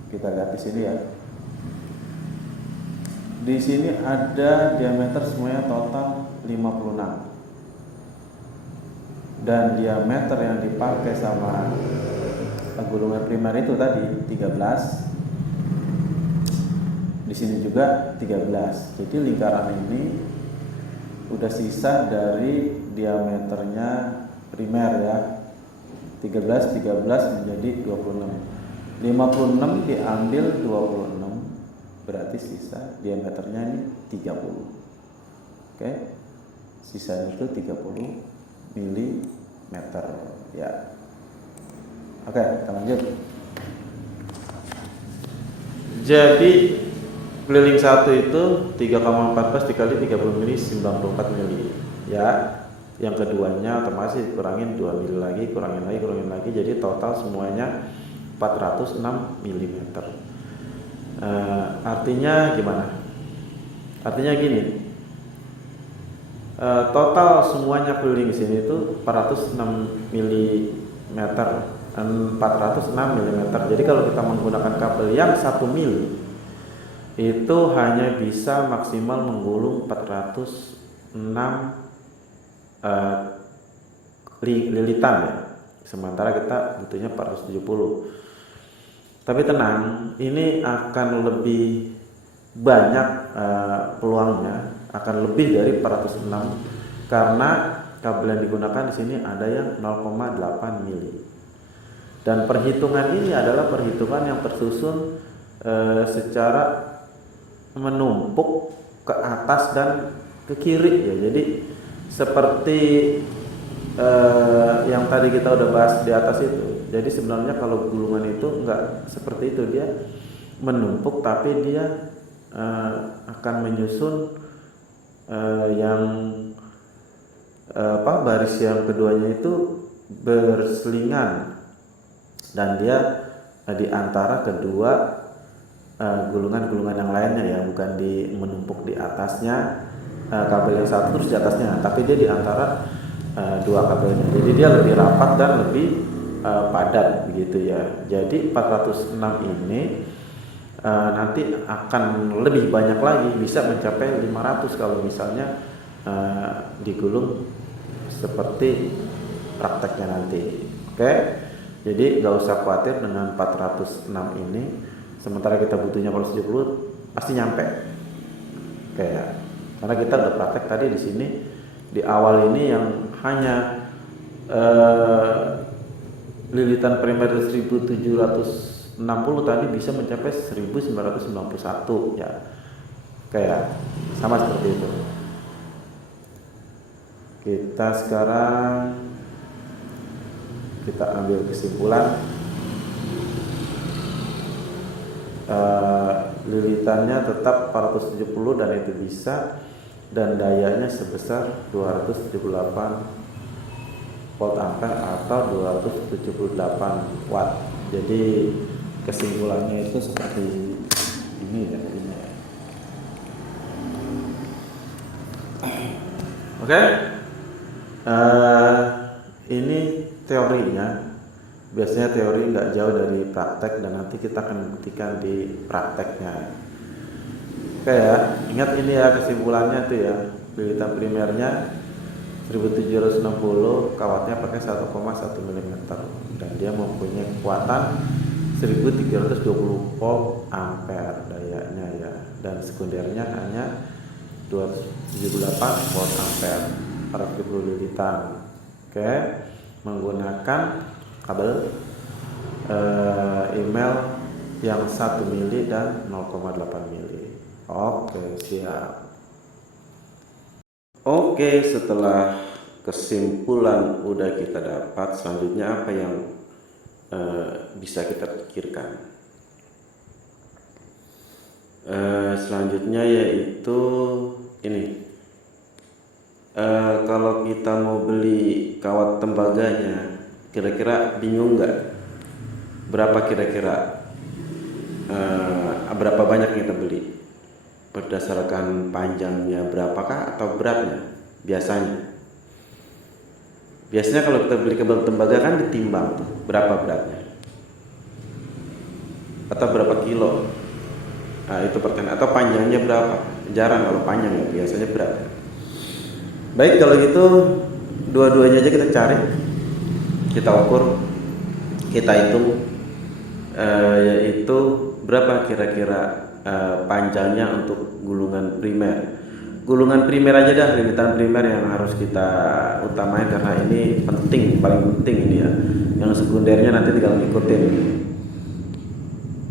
kita lihat di sini ya. Di sini ada diameter semuanya total 56 dan diameter yang dipakai sama gulungan primer itu tadi 13. Di sini juga 13. Jadi lingkaran ini udah sisa dari diameternya primer ya. 13 menjadi 26. 56 diambil 26 berarti sisa diameternya ini 30. Oke. Sisanya itu 30 mm ya. Oke, kita lanjut. Jadi keliling 1 itu 3,14 dikali 30 mili 94 mili ya. Yang keduanya otomatis kurangin 2 mili lagi, kurangin lagi, jadi total semuanya 406 mm. Artinya gimana? Artinya gini, total semuanya keliling di sini itu 406 mm, 406 mm. Jadi kalau kita menggunakan kabel yang 1 mili itu hanya bisa maksimal menggulung 406 lilitan ya. Sementara kita butuhnya 470. Tapi tenang, ini akan lebih banyak peluangnya, akan lebih dari 406 karena kabel yang digunakan di sini ada yang 0,8 mili. Dan perhitungan ini adalah perhitungan yang tersusun secara menumpuk ke atas dan ke kiri ya. Jadi seperti yang tadi kita udah bahas di atas itu. Jadi sebenarnya kalau gulungan itu enggak seperti itu, dia menumpuk tapi dia akan menyusun baris yang keduanya itu berselingan dan dia di antara kedua gulungan-gulungan yang lainnya ya, bukan menumpuk di atasnya kabel yang satu terus di atasnya, tapi dia di antara dua kabelnya. Jadi dia lebih rapat dan lebih padat begitu ya. Jadi 406 ini nanti akan lebih banyak lagi, bisa mencapai 500 kalau misalnya digulung seperti prakteknya nanti. Oke. Jadi nggak usah khawatir dengan 406 ini. Sementara kita butuhnya kalau 70 pasti nyampe. Oke ya. Karena kita udah praktek tadi di sini di awal ini yang hanya lilitan primer 1760 tadi bisa mencapai 1991 ya. Kayak sama seperti itu. Kita sekarang kita ambil kesimpulan, lilitannya tetap 470 dan itu bisa, dan dayanya sebesar 278 volt ampere atau 278 watt. Jadi kesimpulannya itu seperti ini ya, ini. Oke. Ini teorinya. Biasanya teori nggak jauh dari praktek, dan nanti kita akan buktikan di prakteknya. Oke ya, ingat ini ya kesimpulannya tuh ya, lilitan primernya 1760, kawatnya pakai 1,1 mm, dan dia mempunyai kekuatan 1320 volt ampere dayanya ya, dan sekundernya hanya 278 volt ampere per lilitan. Oke, menggunakan kabel email yang 1 mili dan 0,8 mili. Oke, siap. Oke, setelah kesimpulan udah kita dapat, selanjutnya apa yang bisa kita pikirkan? Selanjutnya yaitu ini. Kalau kita mau beli kawat tembaganya, kira-kira bingung nggak? Berapa kira-kira? Berapa banyak kita beli? Berdasarkan panjangnya berapakah atau beratnya? Biasanya kalau kita beli kabel tembaga kan ditimbang tuh, berapa beratnya? Atau berapa kilo? Nah, itu pertanyaan. Atau panjangnya berapa? Jarang kalau panjang ya, biasanya berat. Baik, kalau gitu dua-duanya aja kita cari, kita ukur, kita hitung, yaitu berapa kira-kira panjangnya untuk gulungan primer. Gulungan primer aja dah, lilitan primer yang harus kita utamain karena ini penting, paling penting ini ya. Yang sekundernya nanti tinggal ngikutin.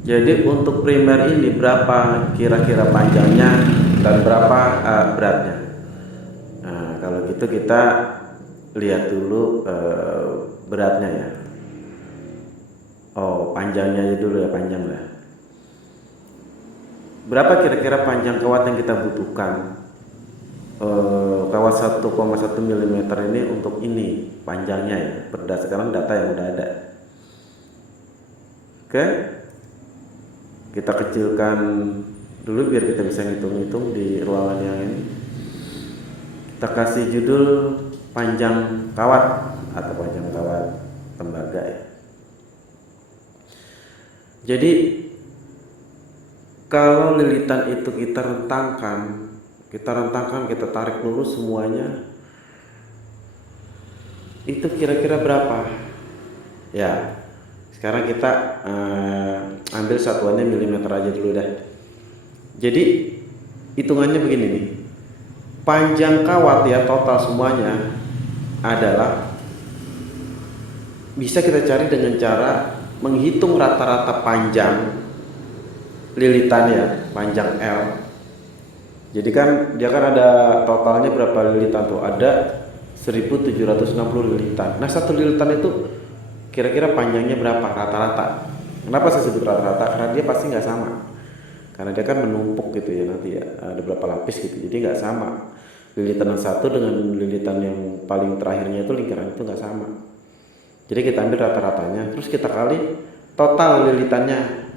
Jadi untuk primer ini berapa kira-kira panjangnya dan berapa beratnya. Nah, kalau gitu kita lihat dulu beratnya ya. Oh, panjangnya aja dulu ya, panjang lah. Berapa kira-kira panjang kawat yang kita butuhkan? Kawat 1,1 mm ini untuk ini panjangnya ya, berdasarkan data yang udah ada. Oke, kita kecilkan dulu biar kita bisa ngitung-ngitung di ruangan yang ini. Kita kasih judul panjang kawat atau panjang kawat tembaga ya. Jadi kalau lilitan itu kita rentangkan, kita tarik lurus semuanya, itu kira-kira berapa? Ya, sekarang kita ambil satuannya milimeter aja dulu dah. Jadi hitungannya begini nih, panjang kawat ya total semuanya adalah bisa kita cari dengan cara menghitung rata-rata panjang lilitannya, panjang L. Jadi kan dia kan ada totalnya berapa lilitan tuh? Ada 1760 lilitan. Nah, satu lilitan itu kira-kira panjangnya berapa rata-rata? Kenapa saya sebut rata-rata? Karena dia pasti nggak sama. Karena dia kan menumpuk gitu ya nanti ya, ada berapa lapis gitu. Jadi nggak sama. Lilitan yang satu dengan lilitan yang paling terakhirnya itu lingkaran itu nggak sama. Jadi kita ambil rata-ratanya, terus kita kali total lilitannya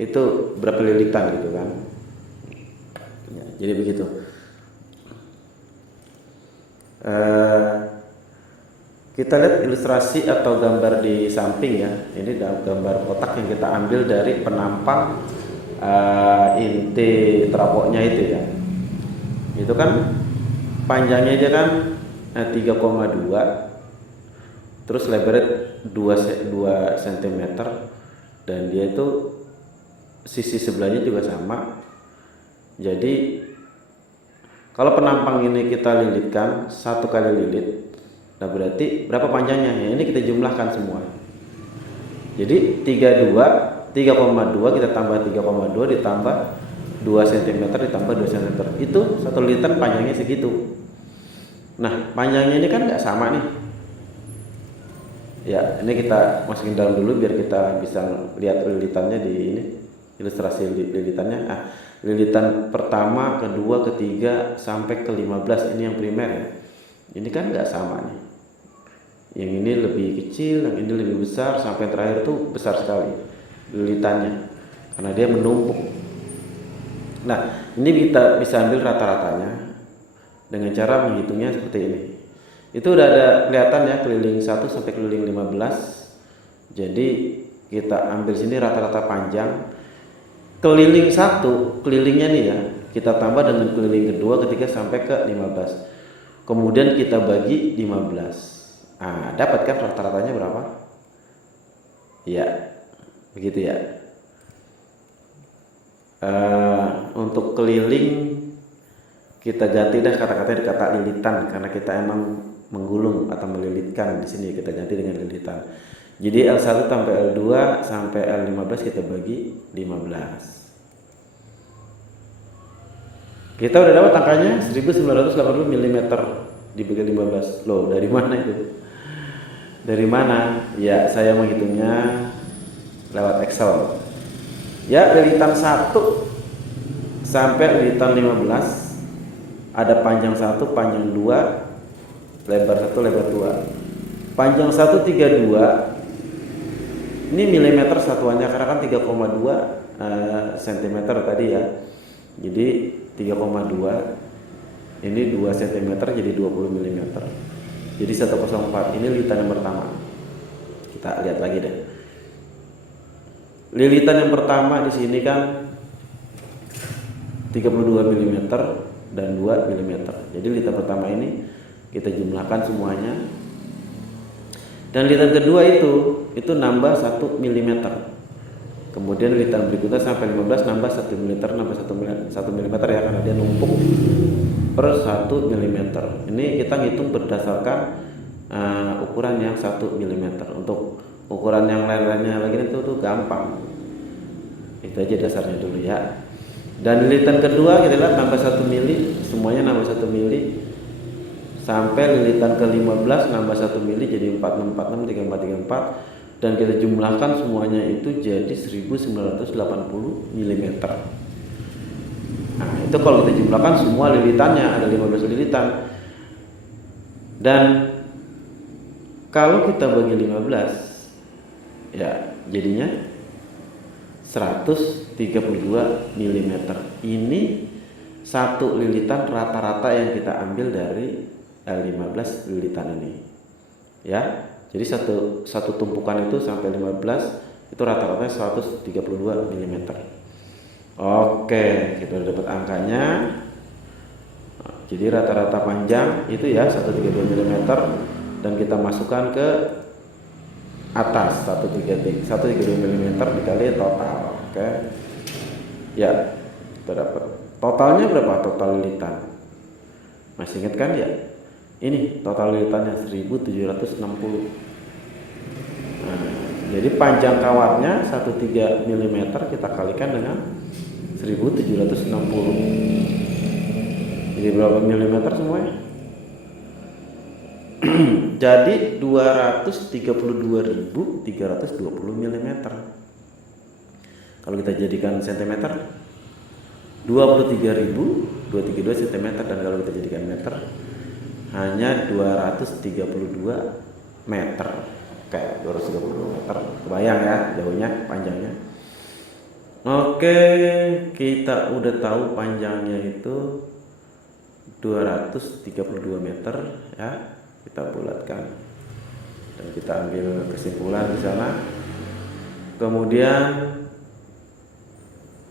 itu berapa lilitan gitu kan. Ya, jadi begitu. Kita lihat ilustrasi atau gambar di samping ya. Ini gambar kotak yang kita ambil dari penampang inti terapoknya itu ya. Itu kan panjangnya aja kan 3,2, terus lebarnya 2 cm, dan dia itu sisi sebelahnya juga sama. Jadi kalau penampang ini kita lilitkan 1 kali lilit, nah berarti berapa panjangnya? Ya, ini kita jumlahkan semua. Jadi 3,2 kita tambah 3,2 ditambah 2 cm ditambah 2 cm, itu 1 liter panjangnya segitu. Nah, panjangnya ini kan nggak sama nih Ya, ini kita masukin dalam dulu biar kita bisa lihat lilitannya di ini, ilustrasi lilitannya. Lilitan pertama, kedua, ketiga sampai ke 15 ini yang primer ya. Ini kan nggak sama nih. Yang ini lebih kecil, yang ini lebih besar, sampai yang terakhir tuh besar sekali lilitannya karena dia menumpuk. Nah, ini kita bisa ambil rata-ratanya dengan cara menghitungnya seperti ini. Itu udah ada kelihatan ya, keliling 1 sampai keliling 15. Jadi kita ambil sini rata-rata panjang. Keliling 1, kelilingnya nih ya, kita tambah dengan keliling kedua, ketiga sampai ke 15. Kemudian kita bagi 15. Dapat kan rata-ratanya berapa? Ya, begitu ya. Untuk keliling kita ganti dah kata-katanya kata lilitan karena kita emang menggulung atau melilitkan. Di sini kita ganti dengan lilitan. Jadi L1 sampai L2 sampai L15 kita bagi 15. Kita udah dapat angkanya 1980 mm dibagi 15. Loh, dari mana itu? Dari mana? Ya, saya menghitungnya lewat Excel. Ya, lilitan 1 sampai lilitan 15 ada panjang 1, panjang 2, lebar 1, lebar 2. Panjang 1 32. Ini milimeter satuannya karena kan 3,2 cm tadi ya. Jadi 3,2 ini 2 cm jadi 20 mm. Jadi 104. Ini lilitan yang pertama. Kita lihat lagi deh. Lilitan yang pertama di sini kan 32 mm dan 2 mm. Jadi lilitan pertama ini kita jumlahkan semuanya. Dan lilitan kedua itu nambah 1 mm. Kemudian lilitan berikutnya sampai 15 nambah 1 mm, nambah 1 mm ya karena dia numpuk per 1 mm. Ini kita ngitung berdasarkan ukuran yang 1 mm. Untuk ukuran yang lain-lainnya lagi itu tuh gampang. Itu aja dasarnya dulu ya. Dan lilitan kedua kita lihat nambah 1 mili, semuanya nambah 1 mili. Sampai lilitan ke-15 nambah 1 mili jadi 4646 3434 dan kita jumlahkan semuanya itu jadi 1980 mm. Nah, itu kalau kita jumlahkan semua lilitannya ada 15 lilitan. Dan kalau kita bagi 15 ya jadinya 132 mm. Ini satu lilitan rata-rata yang kita ambil dari 15 lilitan ini ya. Jadi satu tumpukan itu sampai 15 itu rata-rata 132 mm. Oke, kita udah dapat angkanya. Jadi rata-rata panjang itu ya 132 mm dan kita masukkan ke atas 132 mm dikali total. Oke. Ya, kita dapat. Totalnya berapa total lilitan? Masih ingat kan ya? Ini total lilitannya 1760. Nah, jadi panjang kawatnya 13 mm kita kalikan dengan 1760. Jadi berapa milimeter semuanya? Jadi 232.320 mm. Kalau kita jadikan cm 23.232 cm dan kalau kita jadikan meter hanya 232 meter. Kayak 232 meter. Kebayang ya jauhnya, panjangnya. Oke, kita udah tahu panjangnya itu 232 meter ya. Kita bulatkan dan kita ambil kesimpulan di sana. Kemudian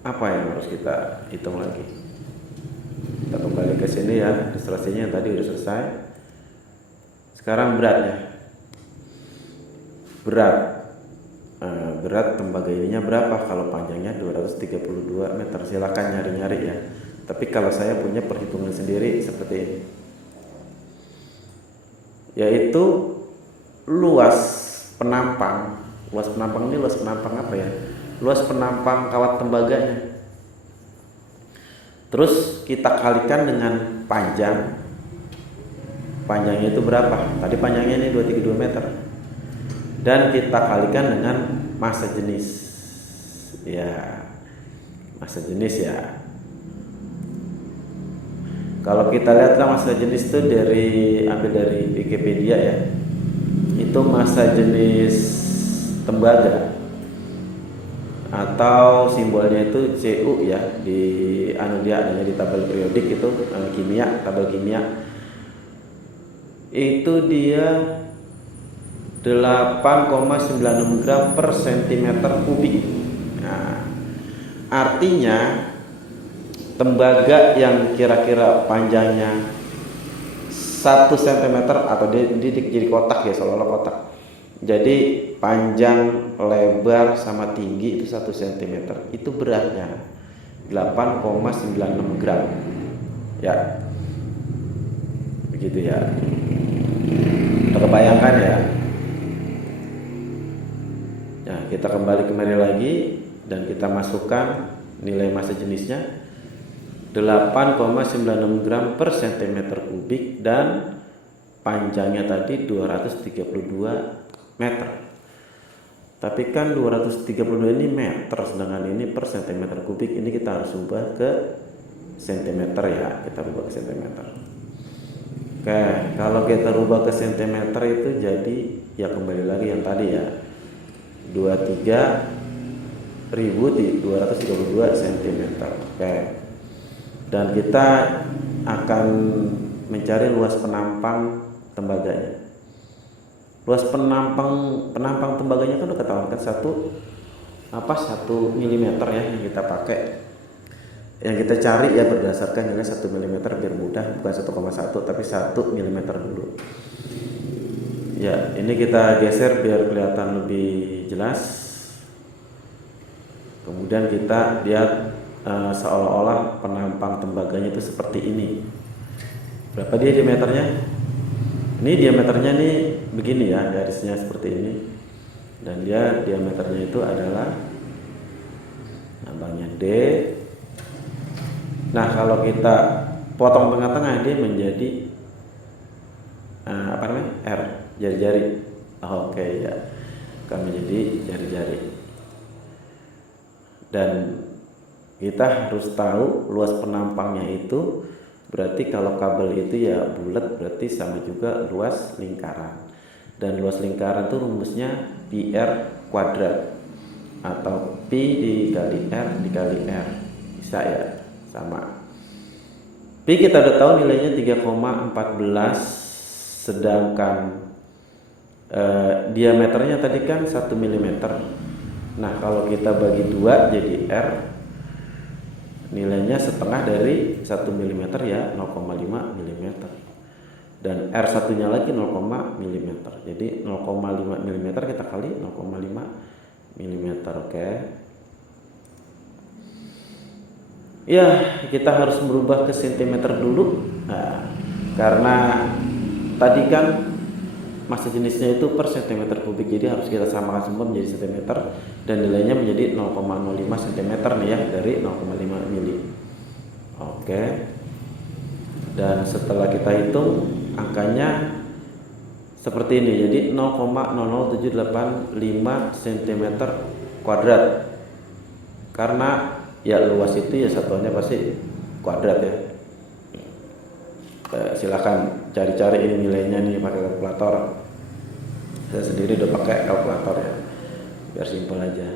apa yang harus kita hitung lagi? Kita kembali ke sini ya, ilustrasinya yang tadi udah selesai. Sekarang beratnya. Berat tembaga ininya berapa? Kalau panjangnya 232 meter. Silakan nyari-nyari ya. Tapi kalau saya punya perhitungan sendiri seperti ini. Yaitu luas penampang. Luas penampang ini luas penampang apa ya? Luas penampang kawat tembaganya. Terus kita kalikan dengan panjang. Panjangnya itu berapa? Tadi panjangnya ini 232 meter. dan kita kalikan dengan massa jenis. Ya, massa jenis ya. Kalau kita lihatlah massa jenis itu ambil dari Wikipedia ya. Itu massa jenis tembaga atau simbolnya itu Cu ya, di dia adanya di tabel periodik itu kimia, tabel kimia. Itu dia 8,96 gram per centimeter kubik. Nah, artinya tembaga yang kira-kira panjangnya 1 cm atau dia jadi kotak ya, seolah-olah kotak. Jadi panjang, lebar sama tinggi itu 1 cm. Itu beratnya 8,96 gram. Ya. Begitu ya. Terbayangkan ya. Nah, kita kembali kemari lagi dan kita masukkan nilai massa jenisnya 8,96 gram per centimeter kubik dan panjangnya tadi 232 meter. Tapi kan 232 ini meter, sedangkan ini per centimeter kubik, ini kita harus ubah ke sentimeter ya, kita ubah ke sentimeter. Oke, kalau kita ubah ke sentimeter itu jadi ya kembali lagi yang tadi ya, 23.232 cm. Oke. Dan kita akan mencari luas penampang tembaganya. Luas penampang tembaganya kan udah ketahuan kan 1 mm ya yang kita pakai. Yang kita cari ya berdasarkan nilai 1 mm biar mudah, bukan 1,1 tapi 1 mm dulu. Ya, ini kita geser biar kelihatan lebih jelas. Kemudian kita lihat seolah-olah penampang tembaganya itu seperti ini. Berapa dia diameternya? Ini diameternya nih begini ya, garisnya seperti ini. Dan dia diameternya itu adalah lambangnya D. Nah, kalau kita potong tengah-tengah dia menjadi R, jari-jari. Oke ya, akan menjadi jari-jari. Dan kita harus tahu luas penampangnya itu berarti kalau kabel itu ya bulat berarti sama juga luas lingkaran. Dan luas lingkaran itu rumusnya PR kuadrat atau Pi dikali R dikali R. Bisa ya, sama. Pi kita udah tahu nilainya 3,14, sedangkan diameternya tadi kan 1 mm. Nah, kalau kita bagi 2 jadi R, nilainya setengah dari 1 mm ya, 0,5 mm. Dan R satunya lagi 0, mm. Jadi 0,5 mm kita kali 0,5 mm. Oke. Ya, kita harus merubah ke cm dulu. Nah, karena tadi kan massa jenisnya itu per centimeter kubik, jadi harus kita samakan semua menjadi cm dan nilainya menjadi 0,05 cm nih ya, dari 0,5 mili. Oke. Dan setelah kita hitung angkanya seperti ini, jadi 0,00785 cm kuadrat. Karena ya luas itu ya satuannya pasti kuadrat ya. Silakan cari-cari ini nilainya nih pakai kalkulator. Saya sendiri udah pakai kalkulator ya, biar simpel aja.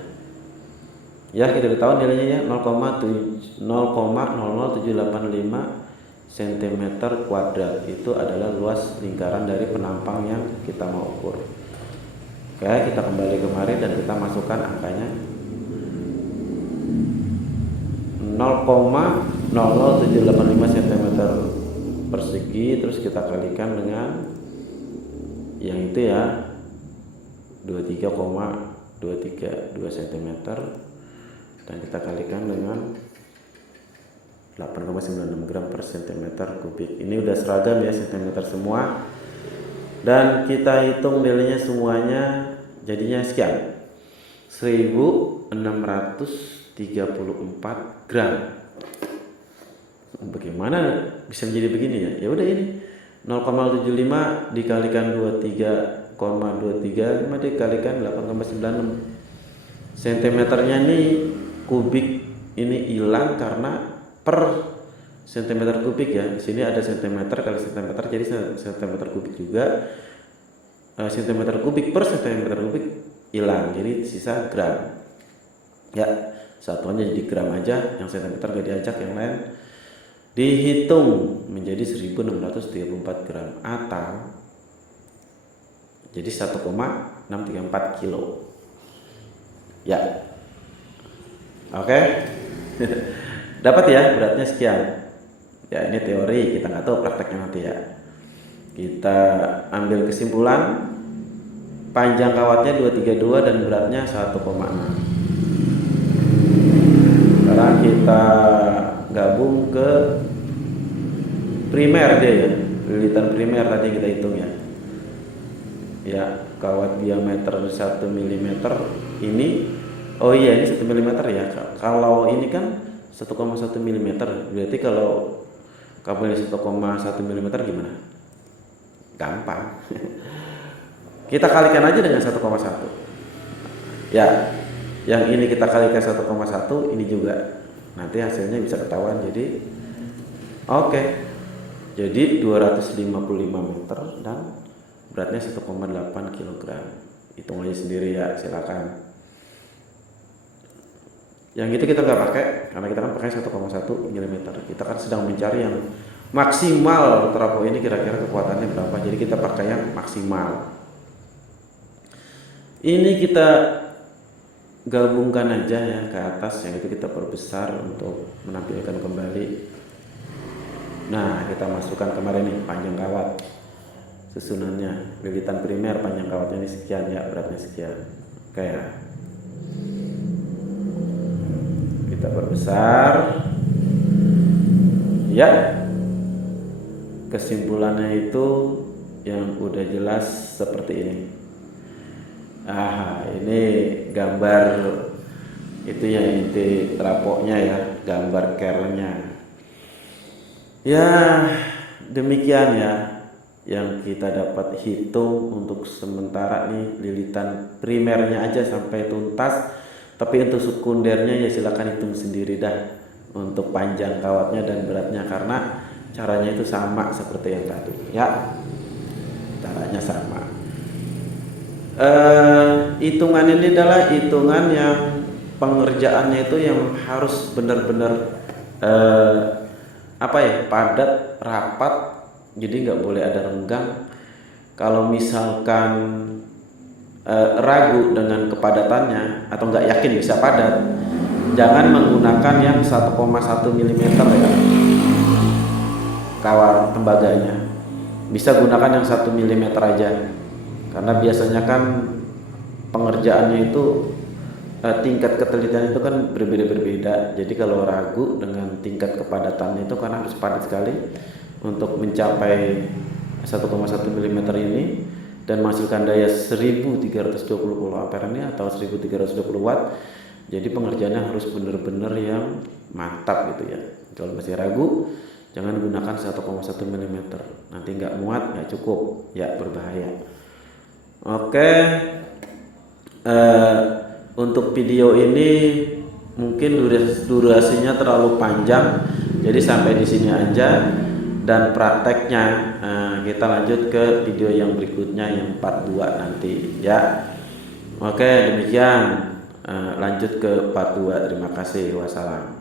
Ya, kita udah tahu nilainya ya, 0,00785 cm kuadrat. Itu adalah luas lingkaran dari penampang yang kita mau ukur. Oke, kita kembali kemarin dan kita masukkan angkanya 0,00785 cm persegi, terus kita kalikan dengan yang itu ya 23,232 cm dan kita kalikan dengan 8,96 gram per cm kubik. Ini udah seragam ya, cm semua, dan kita hitung nilainya semuanya jadinya sekian, 1634 gram. Bagaimana bisa menjadi begini ya? Ya udah, ini 0,75 dikalikan 23,232 1,235 dikalikan 8,96 cm-nya ini kubik, ini hilang karena per sentimeter kubik ya. Di sini ada sentimeter kali sentimeter, jadi sentimeter kubik juga. Sentimeter kubik per sentimeter kubik hilang, jadi sisa gram. Ya, satuannya jadi gram aja, yang sentimeter gak diajak, yang lain dihitung menjadi 1634 gram atau jadi 1,634 kilo. Ya. Oke. Dapat ya, beratnya sekian. Ya, ini teori, kita nggak tahu prakteknya nanti ya. Kita ambil kesimpulan, panjang kawatnya 232 dan beratnya 1,6. Sekarang kita gabung ke primer dia ya, lilitan primer tadi kita hitung ya. Ya, kawat diameter 1 mm ini, oh iya ini 1 mm ya. Kalau ini kan 1,1 mm, berarti kalau kabelnya 1,1 mm gimana? Gampang. Kita kalikan aja dengan 1,1. Ya, yang ini kita kalikan 1,1, ini juga. Nanti hasilnya bisa ketahuan. Jadi oke. Jadi 255 meter dan beratnya 1,8 kg. Hitung aja sendiri ya, silakan. Yang itu kita nggak pakai karena kita kan pakai 1,1 mm. Kita kan sedang mencari yang maksimal trafo ini kira-kira kekuatannya berapa. Jadi kita pakai yang maksimal. Ini kita gabungkan aja ya ke atas, yang itu kita perbesar untuk menampilkan kembali. Nah, kita masukkan kemarin nih panjang kawat, susunannya lilitan primer, panjang kawatnya ini sekian ya, beratnya sekian. Oke ya, kita perbesar ya. Kesimpulannya itu yang udah jelas seperti ini. Ini gambar itu ya, inti trapoknya ya, gambar kernya ya. Demikian ya yang kita dapat hitung untuk sementara nih, lilitan primernya aja sampai tuntas. Tapi untuk sekundernya ya silakan hitung sendiri dah untuk panjang kawatnya dan beratnya, karena caranya itu sama seperti yang tadi ya, caranya sama. Hitungan ini adalah hitungan yang pengerjaannya itu yang harus benar-benar padat, rapat, jadi nggak boleh ada renggang. Kalau misalkan ragu dengan kepadatannya atau nggak yakin bisa padat, jangan menggunakan yang 1,1 mm ya kawat tembaganya. Bisa gunakan yang 1 mm aja, karena biasanya kan pengerjaannya itu tingkat ketelitian itu kan berbeda-berbeda. Jadi kalau ragu dengan tingkat kepadatannya itu karena harus padat sekali untuk mencapai 1,1 mm ini dan menghasilkan daya 1320 kA ini atau 1320 watt. Jadi pengerjaannya harus benar-benar yang mantap gitu ya. Kalau masih ragu, jangan gunakan 1,1 mm, nanti nggak muat, nggak cukup ya, berbahaya. Oke, untuk video ini mungkin durasinya terlalu panjang, jadi sampai di sini aja. Dan prakteknya kita lanjut ke video yang berikutnya, yang part 2 nanti ya. Oke, demikian, lanjut ke part 2. Terima kasih, wassalam.